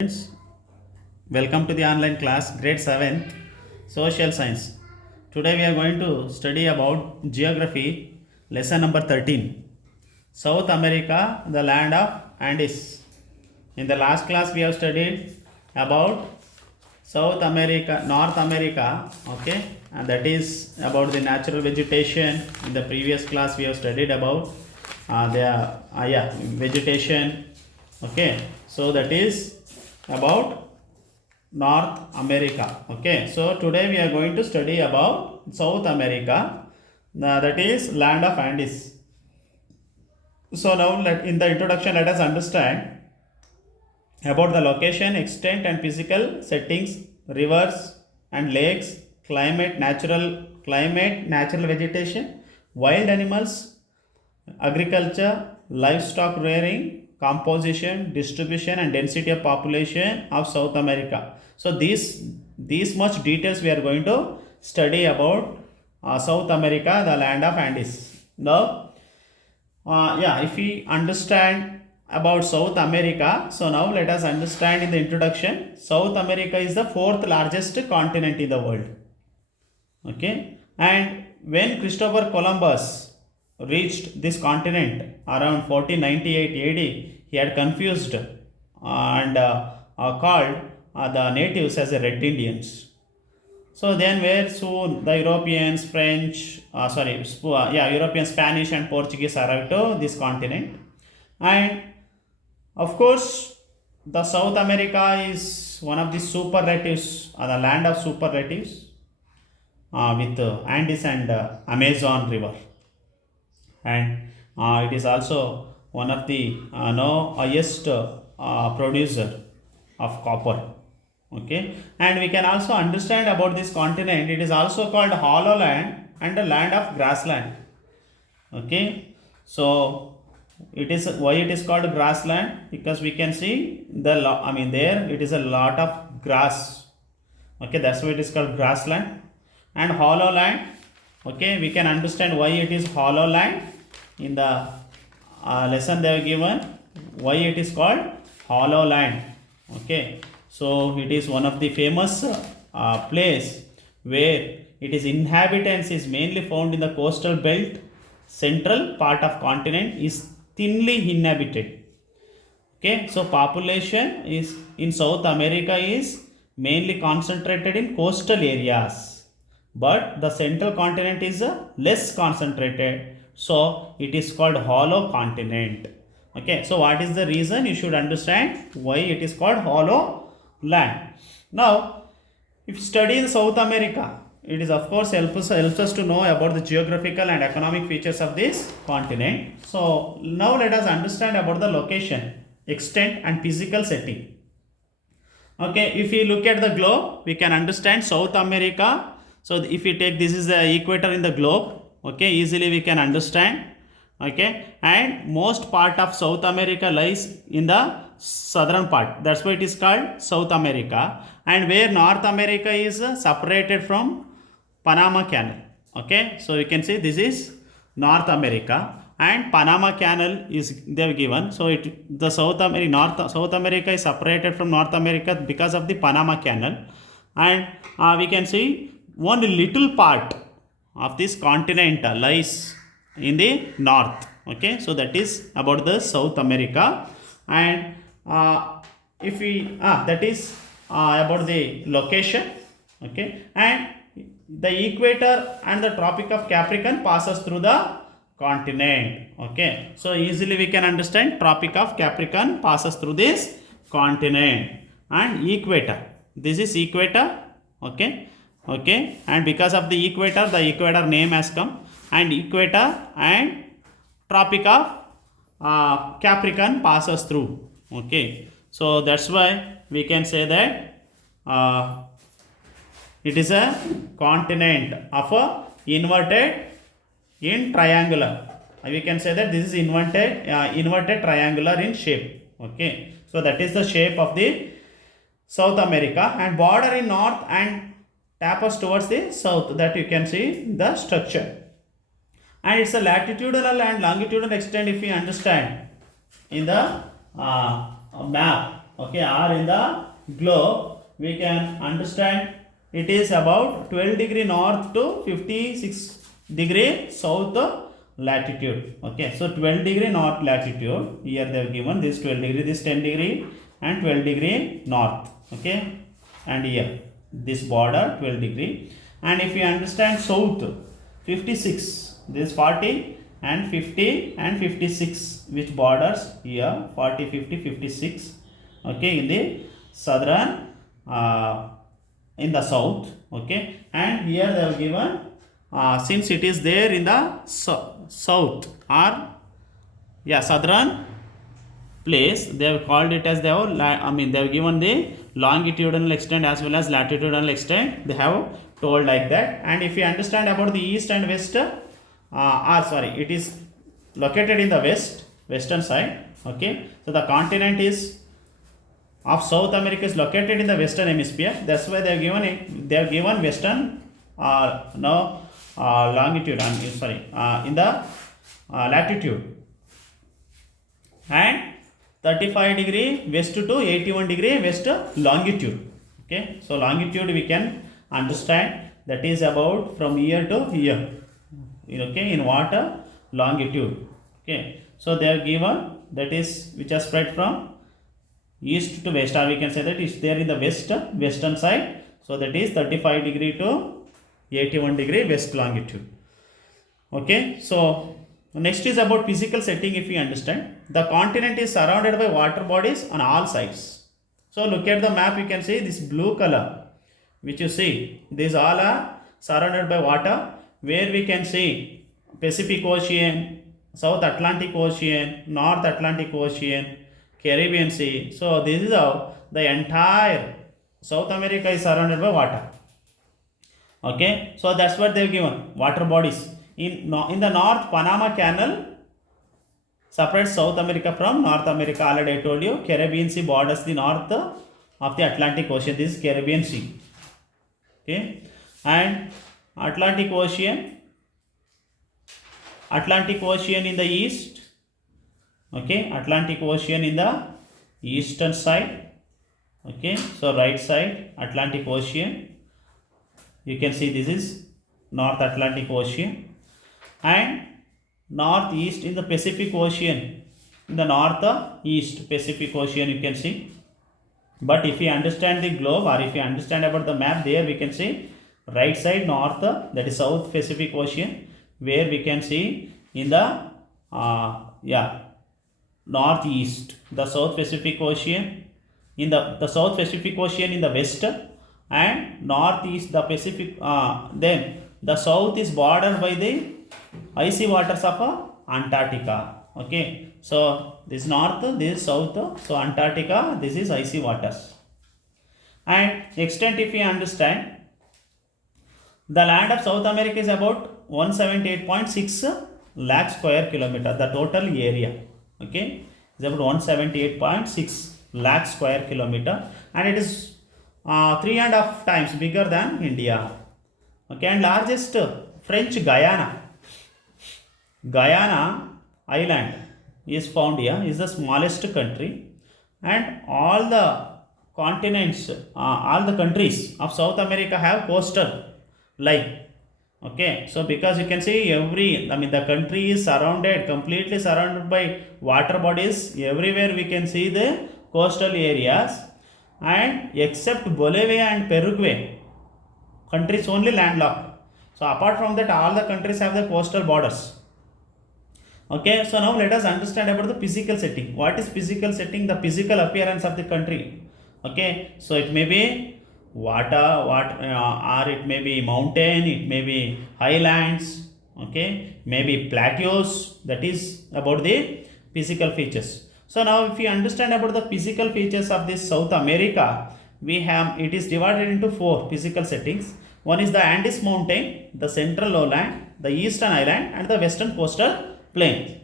Friends, welcome to the online class grade 7th social science. Today we are going to study about geography lesson number 13, South America, the land of Andes. In the last class we have studied about South America, North America, okay, and that is about the natural vegetation. In the previous class we have studied about vegetation, okay. So that is about North America. Okay, so today we are going to study about South America, that is land of Andes. So now in the introduction let us understand about the location, extent and physical settings, rivers and lakes, natural vegetation, wild animals, agriculture, livestock rearing, composition, distribution and density of population of South America. So these much details we are going to study about South America, the land of Andes. Now, if we understand about South America, so now let us understand in the introduction. South America is the fourth largest continent in the world. Okay, and when Christopher Columbus reached this continent around 1498 AD, he had confused and called the natives as the Red Indians. So then, where soon the Europeans, European, Spanish, and Portuguese arrived to this continent, and of course, the South America is one of the superlatives, the land of superlatives, with Andes and Amazon River, and it is also one of the highest producer of copper. Okay, and we can also understand about this continent. It is also called hollow land and the land of grassland. Okay, so it is why it is called grassland, because we can see there it is a lot of grass. Okay, that's why it is called grassland. And hollow land, okay, we can understand why it is hollow land. In the lesson they have given why it is called hollow land. Okay, so it is one of the famous place where it is inhabitants is mainly found in the coastal belt. Central part of continent is thinly inhabited. Okay, so population is in South America is mainly concentrated in coastal areas, but the central continent is less concentrated, so it is called hollow continent. Okay, so what is the reason? You should understand why it is called hollow land. Now, if you study in South America, it is of course helps us to know about the geographical and economic features of this continent. So now let us understand about the location, extent and physical setting. Okay, if we look at the globe, we can understand South America. So if we take, this is the equator in the globe, okay, easily we can understand. Okay, and most part of South America lies in the southern part, that's why it is called South America, and where North America is separated from Panama Canal. Okay, so you can see this is North America and Panama Canal is they have given. So the South America is separated from North America because of the Panama Canal, and we can see one little part of this continent lies in the north. Okay, so that is about the South America, and if we that is about the location. Okay, and the equator and the tropic of Capricorn passes through the continent. Okay, so easily we can understand tropic of Capricorn passes through this continent, and equator, this is equator. Okay, okay, and because of the equator name has come, and equator and tropic of Capricorn passes through. Okay, so that's why we can say that it is a continent of a inverted in triangular. We can say that this is inverted triangular in shape. Okay, so that is the shape of the South America, and border in north and tapers towards the south, that you can see the structure. And it's a latitudinal and longitudinal extent if we understand in the map. okay, or in the globe, we can understand it is about 12 degree north to 56 degree south latitude. Okay, so 12 degree north latitude, here they have given this 12 degree, this 10 degree and 12 degree north. Okay, and here this border 12 degree, and if you understand south 56, this 40 and 50 and 56, which borders here 40, 50, 56. Okay, in the southern in the south. Okay, and here they have given since it is there in the south or southern place, they have called it as they have given the longitudinal extent as well as latitudinal extent, they have told like that. And if you understand about the east and west, it is located in the western side. Okay, so the continent is of South America is located in the western hemisphere, that's why they have given western longitude, in the latitude, and 35 degree west to 81 degree west longitude. Okay, so longitude we can understand that is about from here to here. Okay, in water longitude. Okay, so they are given that is which are spread from east to west, or we can say that is there in the western side, so that is 35 degree to 81 degree west longitude. Okay, so next is about physical setting. If we understand, the continent is surrounded by water bodies on all sides. So look at the map, you can see this blue color which you see, these all are surrounded by water, where we can see Pacific Ocean, South Atlantic Ocean, North Atlantic Ocean, Caribbean Sea. So this is how the entire South America is surrounded by water. Okay, so that's what they've given, water bodies. In the north, Panama Canal separates South America from North America. Already I told you, Caribbean Sea borders the north of the Atlantic Ocean. This is Caribbean Sea. Okay, and Atlantic Ocean in the east. Okay, Atlantic Ocean in the eastern side. Okay, so right side Atlantic Ocean, you can see this is North Atlantic Ocean, and northeast in the Pacific Ocean, in the northeast Pacific Ocean you can see. But if you understand the globe, or if you understand about the map, there we can see right side north, that is South Pacific Ocean, where we can see in the northeast the South Pacific Ocean, in the South Pacific Ocean in the west, and northeast the Pacific, then the south is bordered by the icy waters of Antarctica. Okay, so this north, this south, so Antarctica, this is icy waters. And extent, if you understand, the land of South America is about 178.6 lakh square kilometer, the total area. Okay, is about 178.6 lakh square kilometer, and it is 3.5 times bigger than India. Okay, and largest French Guyana island is found here, is the smallest country, and all the continents, all the countries of South America have coastal line. Okay, so because you can see the country is completely surrounded by water bodies. Everywhere we can see the coastal areas, and except Bolivia and Paraguay, countries only landlocked. So apart from that, all the countries have the coastal borders. Okay, so now let us understand about the physical setting. What is physical setting? The physical appearance of the country. Okay, so it may be water, or it may be mountain, it may be highlands. Okay, maybe plateaus. That is about the physical features. So now if we understand about the physical features of this South America, it is divided into 4 physical settings. One is the Andes mountain, the central lowland, the eastern highland, and the western coastal plain.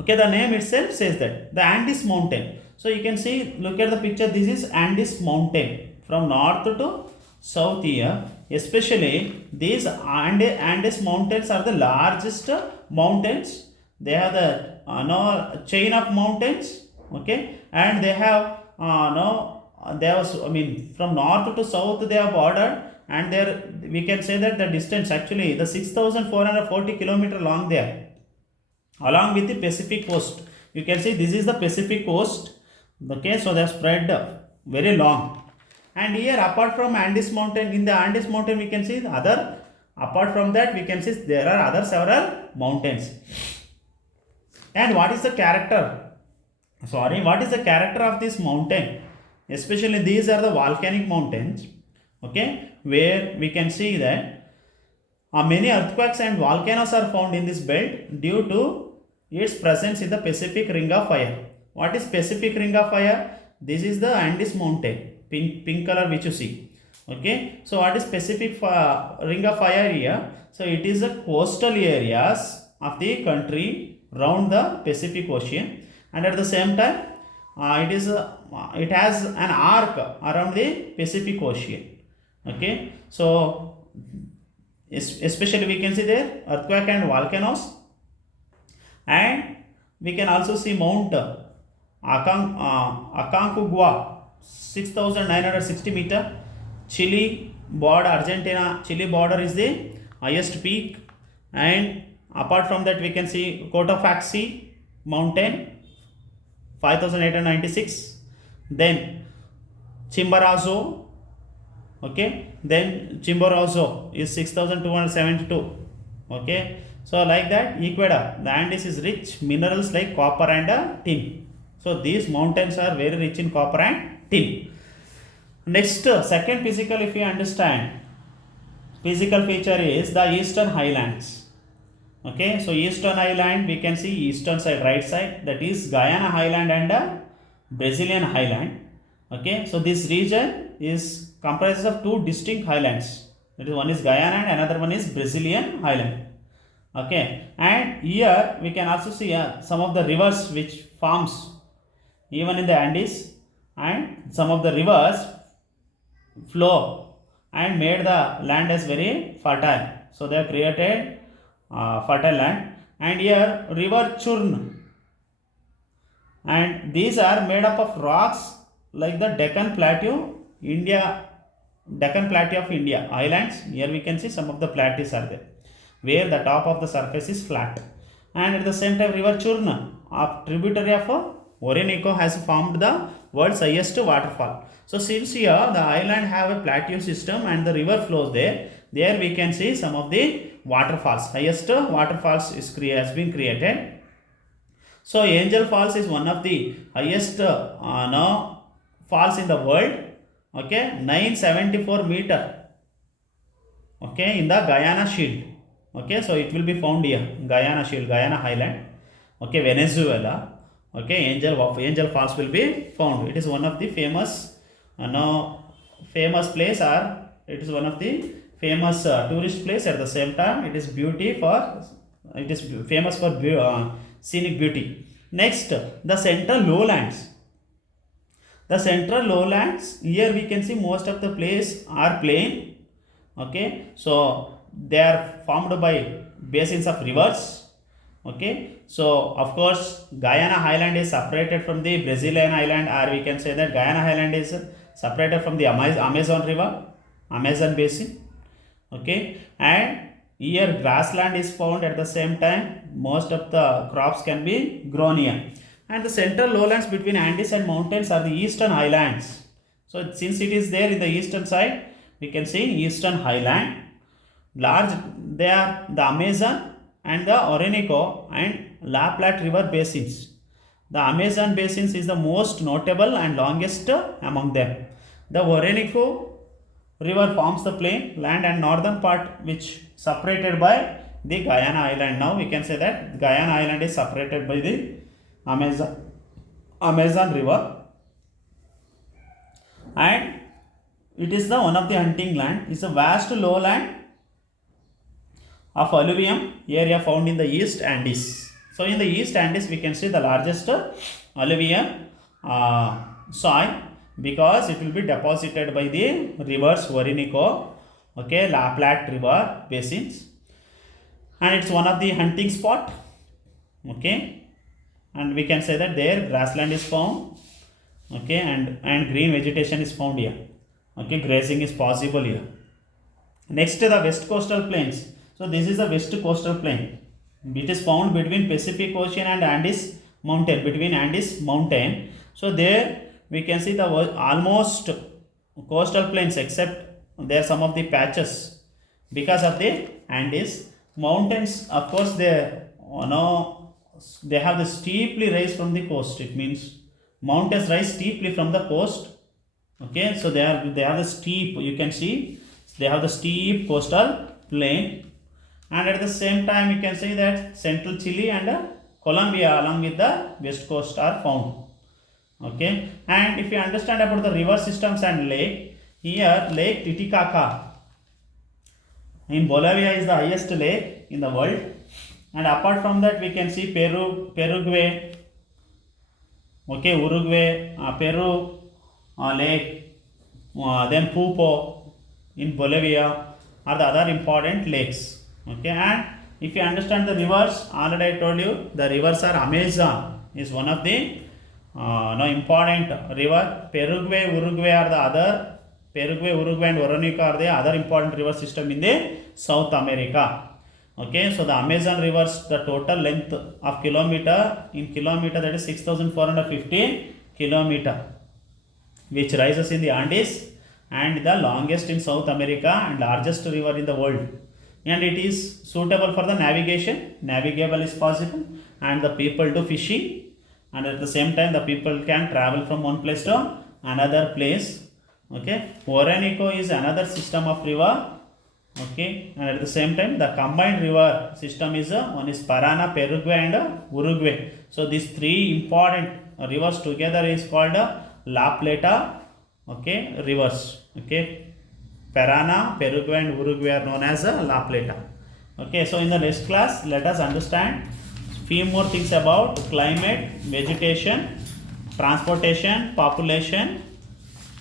Okay, the name itself says that the Andes mountain. So you can see, look at the picture, this is Andes mountain from north to south here. Especially these Andes mountains are the largest mountains. They have the chain of mountains, Okay, and they have no, they have, I mean, from north to south they have bordered, and there we can say that the distance actually the 6,440 kilometer long there, along with the Pacific coast. You can see this is the Pacific coast. Okay, so they are spread very long. And here, apart from Andes mountain, in the Andes mountain, we can see the other. Apart from that, we can see there are other several mountains. And what is the character? Sorry, what is the character of this mountain? Especially these are the volcanic mountains. Okay, where we can see that many earthquakes and volcanoes are found in this belt due to its presence in the Pacific Ring of Fire. What is Pacific Ring of Fire? This is the Andes mountain, pink color which you see. Okay, so what is Pacific Ring of Fire here? So it is the coastal areas of the country round the Pacific Ocean, and at the same time, it has an arc around the Pacific Ocean. Okay, so especially we can see there earthquake and volcanoes, and we can also see Mount Aconcagua, 6,960 meter. Chile border, Argentina, Chile border is the highest peak, and apart from that we can see Cotopaxi mountain, 5,896. Then Chimborazo, okay, then Chimborazo is 6,272. Okay, so like that, Ecuador, the Andes is rich minerals like copper and tin. So these mountains are very rich in copper and tin. Next, second physical, if you understand, physical feature is the eastern highlands. Okay, so eastern highland, we can see eastern side, right side, that is Guyana highland and Brazilian highland. Okay, so this region is comprises of two distinct highlands. That is, one is Guyana and another one is Brazilian highland. Okay, and here we can also see some of the rivers which forms even in the Andes, and some of the rivers flow and made the land as very fertile. So they have created fertile land. And here river Churn, and these are made up of rocks like the Deccan Plateau, Deccan Plateau of India, islands. Here we can see some of the plateaus are there, where the top of the surface is flat. And at the same time, river Churn, a tributary of Orinoco, has formed the world's highest waterfall. So since here the island have a plateau system and the river flows there, we can see some of the waterfalls. Highest waterfalls has been created. So Angel Falls is one of the highest falls in the world. Okay, 974 meter. Okay, in the Guyana Shield. Okay, so it will be found here, Guyana Shield, Guyana Highland. Okay, Venezuela. Okay, Angel Falls will be found. It is one of the famous famous place, or it is one of the famous tourist place. At the same time, it is famous for scenic beauty. Next, the central lowlands. The central lowlands, here we can see most of the place are plain. Okay, so they are formed by basins of rivers. Okay, so of course Guyana highland is separated from the Brazilian highland, or we can say that Guyana highland is separated from the Amazon river, Amazon basin. Okay, and here grassland is found. At the same time, most of the crops can be grown here. And the central lowlands between Andes and mountains are the eastern highlands. So since it is there in the eastern side, we can see eastern highland. Large, they are the Amazon and the Orinoco and La Plata river basins. The Amazon basins is the most notable and longest among them. The Orinoco river forms the plain land and northern part, which separated by the Guyana island. Now we can say that Guyana island is separated by the Amazon river, and it is the one of the hunting land. It's a vast lowland of alluvium area found in the East Andes. So in the East Andes, we can see the largest alluvium soil, because it will be deposited by the rivers Orinoco, okay, La Plata river basins, and it's one of the hunting spot. Okay, and we can say that there grassland is found, okay, and green vegetation is found here, okay, grazing is possible here. Next, the west coastal plains. So this is the west coastal plain. It is found between Pacific Ocean and Andes mountain, between Andes mountain. So there we can see the almost coastal plains, except there are some of the patches because of the Andes mountains. Of course, they have the steeply rise from the coast. It means mountains rise steeply from the coast, okay. So they have the steep, you can see they have the steep coastal plain, and at the same time you can say that central Chile and Colombia along with the west coast are found, okay. And if you understand about the river systems and lake, here Lake Titicaca in Bolivia is the highest lake in the world, and apart from that we can see Paraguay, okay, Uruguay, Peru lake, then Pupo in Bolivia are the other important lakes, okay. And if you understand the rivers, already I told you the rivers are Amazon is one of the important river. Paraguay, Uruguay are the other. Paraguay, Uruguay and Orinoco are the other important river system in the South America, okay. So the Amazon rivers, the total length of kilometer that is 6,450 kilometer, which rises in the Andes, and the longest in South America and largest river in the world, and it is suitable for the navigation, navigable is possible, and the people do fishing, and at the same time the people can travel from one place to another place, okay. Orinoco is another system of river, okay, and at the same time the combined river system is one is Parana, Paraguay and Uruguay. So these three important rivers together is called La Plata, okay, rivers, okay. Parana, Paraguay and Uruguay are known as La Plata, okay. So in the next class let us understand few more things about climate, vegetation, transportation, population,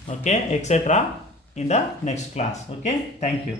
okay, etc. in the next class, okay. Thank you.